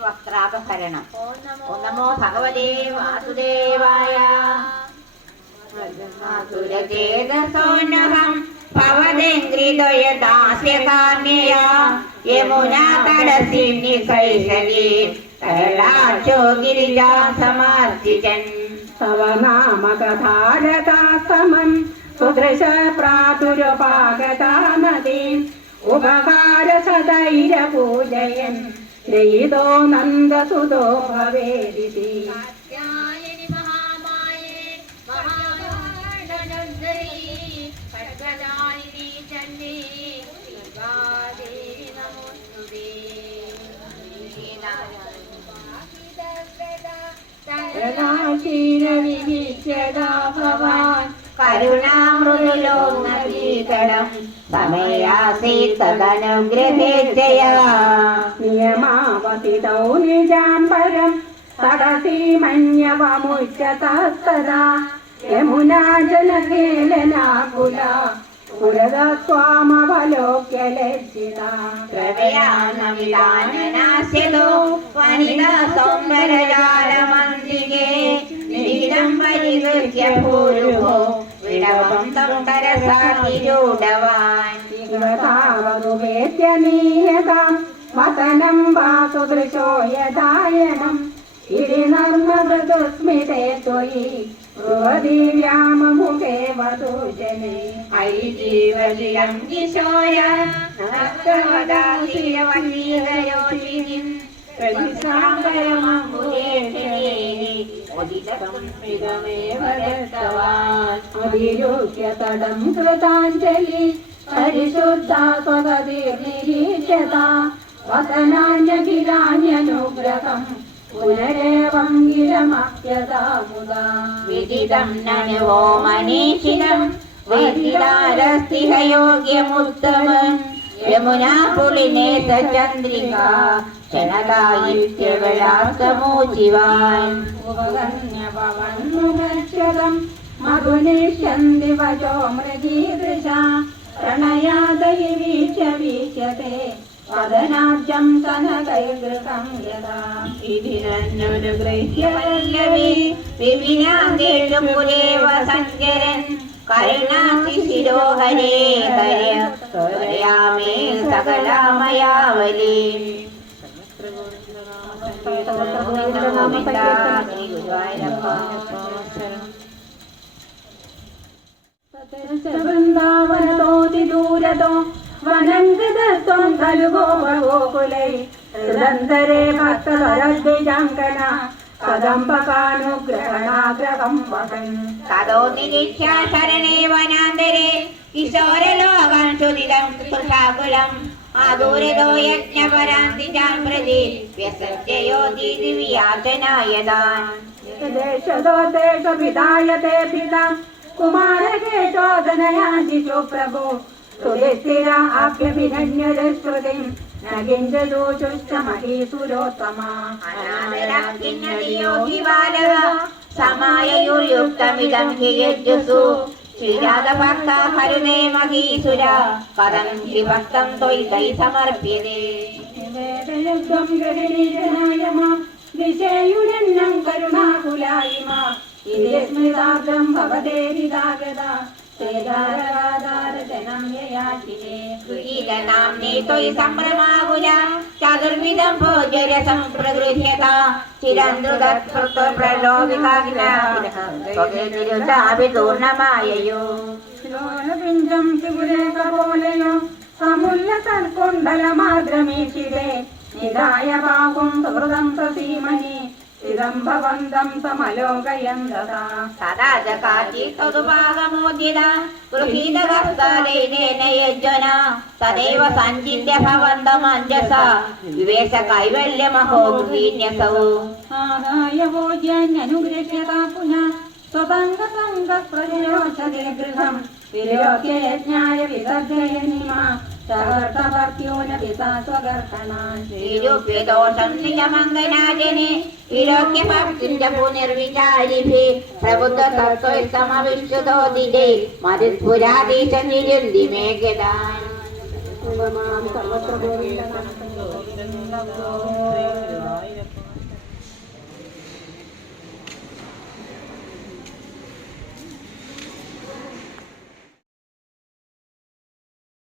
തിരുവസ്ത്രാപഹരണം. ഓം നമോ ഭഗവതേ വാസുദേവായ. സുരചേതസോന്നഹം ഭവതേന്ദ്രിദ്വയദാസ്യകാമ്യയാ യമുനാ തടസിനി കൈശലീ കൈലാശോ ഗിരിജാം സമാർജിതൻ. തവ നാമകഥാരതാസമം സുദൃശ പ്രാതുരുപാഗതാനദീം ഉപകാര സദൈര പൂജയൻ ശ്രീതോ നന്ദസുതോ ഭവേദിതി. കരുണാമൃദുലോകീതടം സമയാസീതനുഗ്രഹേജയാ നിയമാവതിതൗ നിജാംബരം തടസീമന്യവമുച്യതസ്തദാ യമുനാ ജലകേലനാകുല പുരത സ്വാമവലോക്യ ലജ്ജിതാ. പ്രവയാനവിലാനനാസ്യതോ വനിതാ സൗന്ദര്യജാലമന്ദികേ നിരിതം പരികൃത്യ ഭൂരുഭോ വിടവം തം കരസാതിരൂഢവാൻ. േദ്യനീയതാം വതനം വാസുദൃശോ യദായനം ഇരിനർമ്മൃദുസ്മിതേ ത്വയി ൃവദീവ്യാമുഖേ വധൂജനേ. ഐജീവലിയം കിശോര നക്തവദാസിയവനീകയോഷിനിം അതിരൂഹ്യതടം കൃതാഞ്ജലി പരിശുദ്ധാ സ്വഗതിർനിരീക്ഷതാ വദനാന്യഖിലാന്യനുഗ്രഹം പുനരേവം ഗിരമപ്യതാമുദാ. വിദിതം നനുവോ മനീഷിതം വേദിതാരസ്തിഹയോഗ്യമുത്തമം യമുനാ പുളിനേത ചന്ദ്രികാ ക്ഷണകായിത്യവിലാസമോചിവാൻ. ഉപകന്യപവന്നുഗച്ഛതം മധുനിഷ്യന്തി വചോ മൃഗീദൃശാ പ്രണയാദയി വീക്ഷ്യ വീക്ഷ്യത്തെ വദനാബ്ജം കനകൈകൃതം യഥാ. ഇതിനന്നുഗ്രഹ്യ വല്ലവി വിപിനാംഗേഷു പുരേവ സഞ്ചരൻ കരുണാസി ശിരോഹരേ ഹരയ ത്വരയാമേ സകലാമയാവലി. വൃന്ദാവനതോതിദൂരതോ വനംഗതസ്ത്വം ഖലു ഗോപഗോകുലൈ ഹൃദന്തരേ ഭക്തവരദ്വിജാങ്കന കദംബകാനുഗ്രഹണാഗ്രഹം വഹൻ. തതോ നിരീക്ഷ്യ ശരണേ വനാന്തരേ കിശോരലോകാൻ ചുരിതം സുഷാകുലം ആദൂരതോ യജ്ഞപരാന്തിജാം പ്രതി വ്യസജ്ജയോ ദിവിയാചനായതാൻ. ദേശതോ ദേശപിതായതേ പിതാം കുമാരകേശോദനയാശിശു പ്രഭോ സുരസ്ഥിര ആഭ്യഭിനന്യശ്രുതിം ന കിഞ്ചദോഷുശ്ച മഹീസുരോത്തമാ. അനാദരാഖിന്നതിയോഗി സമായയുക്തമിദം ഹി യജ്ജുസു ശ്രീരാധഭക്ത ഹരുനേ മഹീസുര പദം ഹി ഭക്തം ത്വയി സമർപ്യതേ. വേദയുഗ്ധം ഗഗനീജനായ മാം ദിശേയുരന്നം കരുണാകുലായി മാ ഇതി സ്മൃതാബ്ദം ഭവദേരിതാഗതാ നാംനേ ത്വയി സംഭ്രമാകുല ചതുർവിധം ഭോജ്യരസം പ്രഗൃഹ്യത ചിരന്തൃതൂർണമായയോ പിഞ്ചം ശിവരേഖപോലയോ സമുല്ല തൽക്കൊണ്ടലമാദ്രമീക്ഷിതേ നിദായ ബാഹും സുഹൃദം സസീമനി ചിദംബവന്തം സമലോകയന്തതാ. സദാ ജകാചി തദുപാഗമോദിത ഗൃഹീതകർത്താലേന യജ്ജന തദേവ സഞ്ചിന്യ ഭവന്തമഞ്ജസ വിവേശ കൈവല്യമഹോ ഗൃഹീന്യസൗ. ആദായ ഭോജ്യാന്യനുഗൃഹ്യതാ പുനഃ സ്വതംഗസംഗപ്രജയോഷതേ ഗൃഹം വിലോക്യ യജ്ഞായ വിസർജയനിമാ സഹർത്തഭക്ത്യോന പിതാ സ്വഗർഹണാൻ. ശ്രീരൂപ്യദോഷം നിജമംഗനാജനെ വിലോക്യ ഭക്തിന്റെ പുനർവിചാരിഭി പ്രബുദ്ധ തത്വസമവിശ്വതോദിജേ മരുത്പുരാധീശ നിരുന്തി മേഘദാൻ. സർവത്ര